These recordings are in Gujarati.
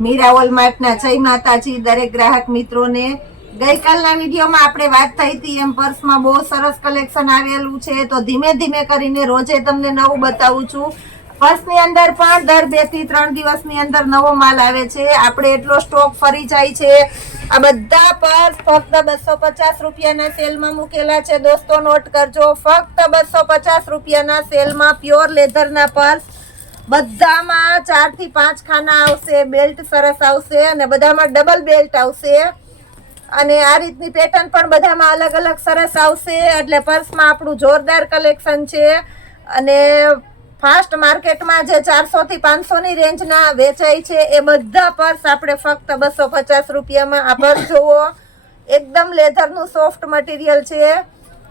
મીરા વોલમાર્ટના જય માતાજી દરેક ગ્રાહક મિત્રોને। ગઈકાલના વિડીયોમાં આપણે વાત થઈ હતી એમ પર્સમાં બહુ સરસ કલેક્શન આવેલું છે, તો ધીમે ધીમે કરીને રોજે તમને નવું બતાવું છું। પર્સની અંદર પણ દર 2 થી 3 દિવસની અંદર નવો માલ આવે છે। આપણે એટલો સ્ટોક ફરી જાય છે। આ બધા પર્સ ફક્ત 250 રૂપિયાના સેલમાં મૂકેલા છે દોસ્તો, નોટ કરજો। ફક્ત 250 રૂપિયાના સેલમાં પ્યોર લેધરના પર્સ, બધામાં 4 થી 5 ખાના આવશે, બેલ્ટ સરસ આવશે અને બધામાં ડબલ બેલ્ટ આવશે અને આ રીતની પેટર્ન પણ બધામાં અલગ અલગ સરસ આવશે। એટલે પર્સમાં આપણું જોરદાર કલેક્શન છે અને ફાસ્ટ માર્કેટમાં જે 400 થી 500 ની રેન્જના વેચાય છે એ બધા પર્સ આપણે ફક્ત 250 રૂપિયામાં। આ પર્સ જુઓ, એકદમ લેધરનું સોફ્ટ મટીરિયલ છે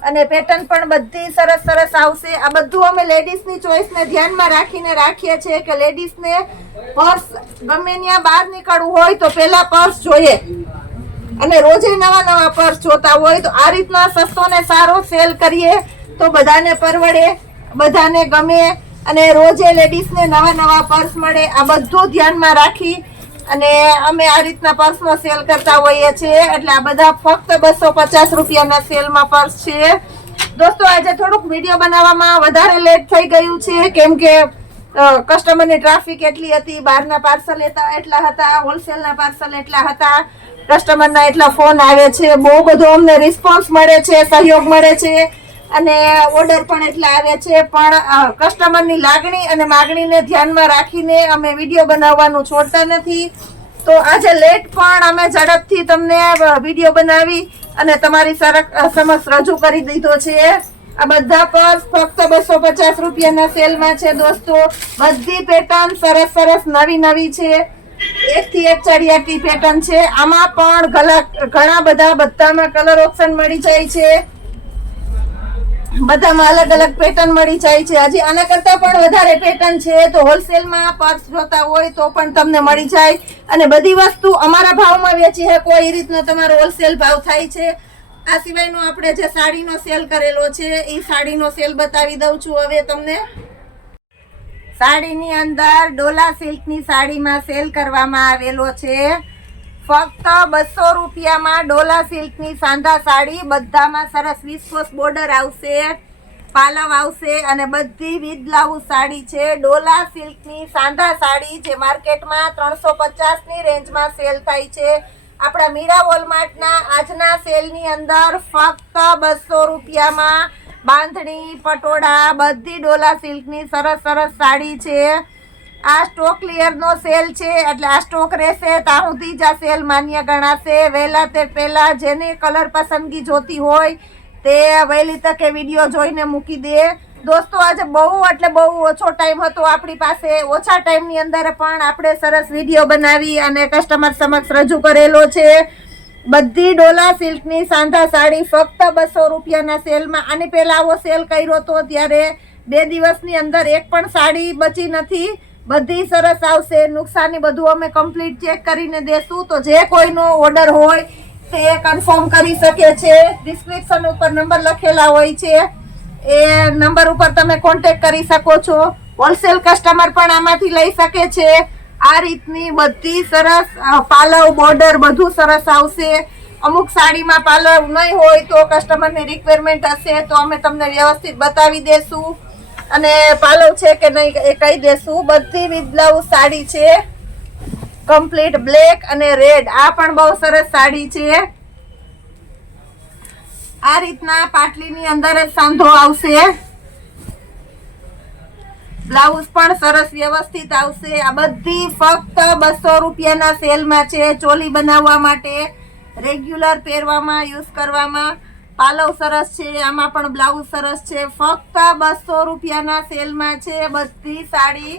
અને પેટર્ન પણ બધી સરસ સરસ આવશે। આ બધું અમે લેડીઝની ચોઈસને ધ્યાનમાં રાખીને રાખીએ છીએ કે લેડીઝને પર્સ ગમે ત્યાં બહાર નીકળવું હોય તો પહેલા પર્સ જોઈએ અને રોજે નવા નવા પર્સ જોતા હોય તો આ રીતના સસ્તો ને સારો સેલ કરીએ તો બધાને પરવડે, બધાને ગમે અને રોજે લેડીઝને નવા નવા પર્સ મળે। આ બધું ધ્યાનમાં રાખી અને અમે આ રીતના પર્સનો સેલ કરતા હોઈએ છીએ। એટલે આ બધા ફક્ત 250 રૂપિયાના સેલમાં પર્સ છે દોસ્તો। આજે થોડુંક વિડીયો બનાવવામાં વધારે લેટ થઈ ગયું છે કેમ કે કસ્ટમરની ટ્રાફિક એટલી હતી, બહારના પાર્સલ એટલા હતા, હોલસેલના પાર્સલ એટલા હતા, કસ્ટમરના એટલા ફોન આવે છે, બહુ બધો અમને રિસ્પોન્સ મળે છે, સહયોગ મળે છે અને ઓર્ડર પણ એટલા આવે છે। પણ કસ્ટમરની લાગણી અને માગણીને ધ્યાનમાં રાખીને અમે વિડીયો બનાવવાનું છોડતા નથી। તો આજે લેટ પણ અમે ઝડપથી તમને વિડીયો બનાવી અને તમારી સમક્ષ રજૂ કરી દીધો છે। આ બધા પર્સ ફક્ત 250 રૂપિયાના સેલમાં છે દોસ્તો। બધી પેટર્ન સરસ સરસ નવી નવી છે, એકથી એક ચડિયાતી પેટર્ન છે। આમાં પણ ઘણા બધામાં કલર ઓપ્શન મળી જાય છે, બધામાં અલગ અલગ પેટર્ન મળી જાય છે। હજી આના કરતા પણ વધારે પેટર્ન છે તો હોલસેલમાં પર્સ જોતા હોય તો પણ તમને મળી જાય અને બધી વસ્તુ અમારા ભાવમાં વેચી છે, કોઈ રીતનો તમારો હોલસેલ ભાવ થાય છે। આ સિવાયનો આપણે જે સાડીનો સેલ કરેલો છે એ સાડીનો સેલ બતાવી દઉં છું હવે તમને। સાડીની અંદર ડોલા સિલ્કની સાડીમાં સેલ કરવામાં આવેલો છે ફક્ત 200 રૂપિયામાં। ડોલા સિલ્કની સાંધા સાડી, બધામાં સરસ વિસ્કોસ બોર્ડર આવશે, પાલવ આવશે અને બધી વિથ બ્લાઉઝ સાડી છે। ડોલા સિલ્કની સાંધા સાડી જે માર્કેટમાં 350 ની રેન્જમાં સેલ થાય છે, આપણા મીરા વોલમાર્ટના આજના સેલની અંદર ફક્ત 200 રૂપિયામાં બાંધણી, પટોળા, બધી ડોલા સિલ્કની સરસ સરસ સાડી છે। આ સ્ટોક ક્લિયરનો સેલ છે એટલે આ સ્ટોક રહેશે ત્યાં સુધી જ આ સેલ માન્ય ગણાશે। વહેલા તે પહેલા જેને કલર પસંદગી જોતી હોય તે વહેલી તકે વિડીયો જોઈને મૂકી દે દોસ્તો। આજે બહુ એટલે બહુ ઓછો ટાઈમ હતો આપણી પાસે, ઓછા ટાઈમની અંદર પણ આપણે સરસ વિડીયો બનાવી અને કસ્ટમર સમક્ષ રજૂ કરેલો છે। બધી ડોલા સિલ્કની સાંધા સાડી ફક્ત 200 રૂપિયાના સેલમાં। આની પહેલા આવો સેલ કર્યો હતો ત્યારે 2 દિવસની અંદર એક પણ સાડી બચી નથી, બધી સરસ આવશે। નુકસાની બધું અમે કમ્પ્લીટ ચેક કરીને દેશું, તો જે કોઈનો ઓર્ડર હોય તે કન્ફર્મ કરી શકે છે। ડિસ્ક્રિપ્શન ઉપર નંબર લખેલા હોય છે, એ નંબર ઉપર તમે કોન્ટેક્ટ કરી શકો છો। હોલસેલ કસ્ટમર પણ આમાંથી લઈ શકે છે। આ રીતની બધી સરસ પાલવ, બોર્ડર બધું સરસ આવશે। અમુક સાડીમાં પાલવ નહીં હોય તો કસ્ટમરની રિક્વાયરમેન્ટ હશે તો અમે તમને વ્યવસ્થિત બતાવી દેશું અને પાલવ છે કે નહીં એ કહી દેશું। બધી વિથ બ્લાઉઝ સાડી છે, કમ્પ્લીટ બ્લેક અને રેડ। આ પણ બહુ સરસ સાડી છે। આ રીતના પાટલીની અંદર જ સાંધો આવશે, બ્લાઉઝ પણ સરસ વ્યવસ્થિત આવશે। આ બધી ફક્ત 200 રૂપિયાના સેલમાં છે। ચોલી બનાવવા માટે, રેગ્યુલર પહેરવામાં, યુઝ કરવામાં પાલવ સરસ છે, આમાં પણ બ્લાઉઝ સરસ છે। ફક્ત 200 રૂપિયાના સેલમાં છે બધી સાડી,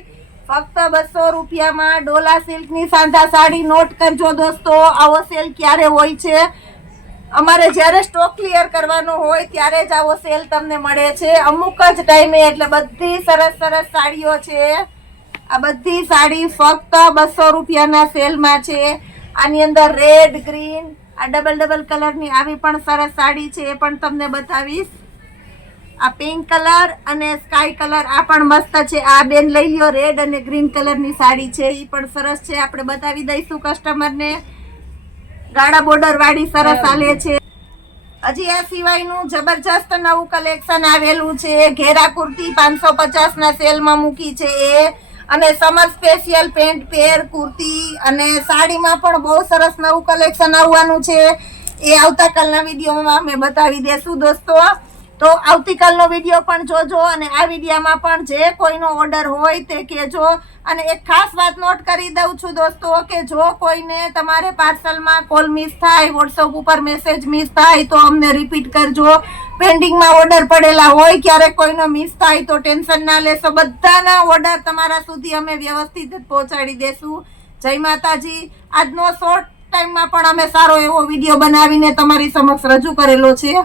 ફક્ત 200 રૂપિયામાં। ડોલા સિલ્કની સાંધા સાડી નોટ કરજો દોસ્તો, આવો સેલ ક્યારે હોય છે? અમારે જ્યારે સ્ટોક ક્લિયર કરવાનો હોય ત્યારે જ આવો સેલ તમને મળે છે, અમુક જ ટાઈમે। એટલે બધી સરસ સરસ સાડીઓ છે। આ બધી સાડી ફક્ત 200 રૂપિયાના સેલમાં છે। આની અંદર રેડ, ગ્રીન, આ ડબલ કલરની આવી પણ સરસ સાડી છે, એ પણ તમને બતાવીશ। આ પિંક કલર અને સ્કાય કલર આ પણ મસ્ત છે. આ બેન લઈ લ્યો, રેડ અને ગ્રીન કલરની સાડી છે, એ પણ સરસ છે. આપણે બતાવી દઈશું કસ્ટમરને. ગાળા બોર્ડર વાળી સરસ આલે છે. હજી આ સિવાયનું જબરજસ્ત નવું કલેક્શન આવેલું છે. ઘેરા કુર્તી 550 ના સેલમાં મૂકી છે એ, અને સમર સ્પેશિયલ પેન્ટ પેર કુર્તી અને સાડીમાં પણ બહુ સરસ નવું કલેક્શન આવવાનું છે. એ આવતીકાલના વિડીયોમાં અમે બતાવી દેશું દોસ્તો. તો આવતીકાલનો વિડીયો પણ જોજો, અને આ વિડીયોમાં પણ જે કોઈનો ઓર્ડર હોય તે કહેજો. અને એક ખાસ વાત નોટ કરી દઉં છું દોસ્તો, કે જો કોઈને તમારે પાર્સલમાં કોલ મિસ થાય, વોટ્સઅપ ઉપર મેસેજ મિસ થાય તો અમને રિપીટ કરજો. પેન્ડિંગમાં ઓર્ડર પડેલા હોય, ક્યારેક કોઈનો મિસ થાય તો ટેન્શન ના લેશો. બધાના ઓર્ડર તમારા સુધી અમે વ્યવસ્થિત પહોંચાડી દેશું. જય માતાજી. આજનો શોર્ટ ટાઈમમાં પણ અમે સારો એવો વિડીયો બનાવીને તમારી સમક્ષ રજૂ કરેલો છે.